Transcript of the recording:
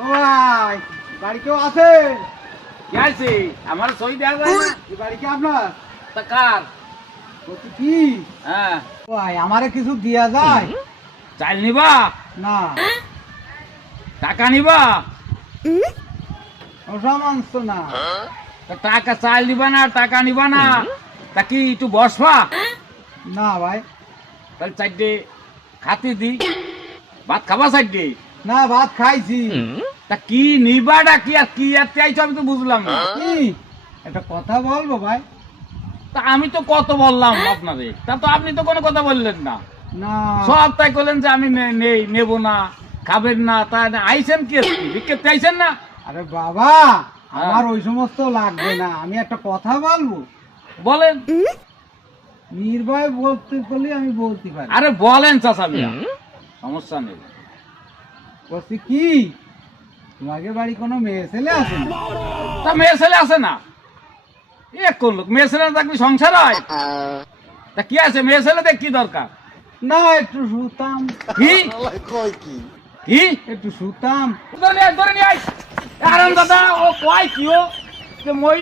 ও ভাই, বাড়ি কেউ আছে? কি আছে? আমার সই দেওয়া যায় না। এই বাড়ি কি আপনার? তা কার? বলছি কি হ্যাঁ, ও ভাই, আমারে কিছু দিয়া যায়? চাল নিবা? না, টাকা নিবা? অসামান্য তো না। তা টাকা চাল নিবা না, টাকা নিবা না? তা কি একটু বসবা? না ভাই, তাহলে চারটে খাতি দি, ভাত খাবা চারটে? না ভাত খাইছি। তা কি নিবাটা কি আর কি আর চাইছো আমি তো বুঝলাম না। কি একটা কথা বলবো ভাই? তা আমি তো কত বললাম আপনারে, তা তো আপনি তো কোনো কথা বললেন না। না সব তাই করলেন যে আমি নেই, নেবো না, খাবেন না। তা আইসেন কি বিকেতে আইসেন না? আরে বাবা, আমার ওই সমস্ত লাগবে না, আমি একটা কথা বলবো। বলেন। নির্ভয় বলতে বলি আমি বলতে পারি। আরে বলেন চাচা মিয়া, সমস্যা নেই। বলছি কি, তোমাকে বাড়ি কোনো মেয়ে ছেলে আছে না? তা মেয়ে ছেলে আছে না? এ করলো মেয়ে ছেলে থাকলে সংসার হয়? তা কি আছে মেয়ে ছেলে দেখ কি দরকার? না একটু শুতাম, কি কি একটু শুতাম। ধরে নিয়ে আয়, ধরে নিয়ে আয়। আরে দাদা ও কয় কি ও যে মই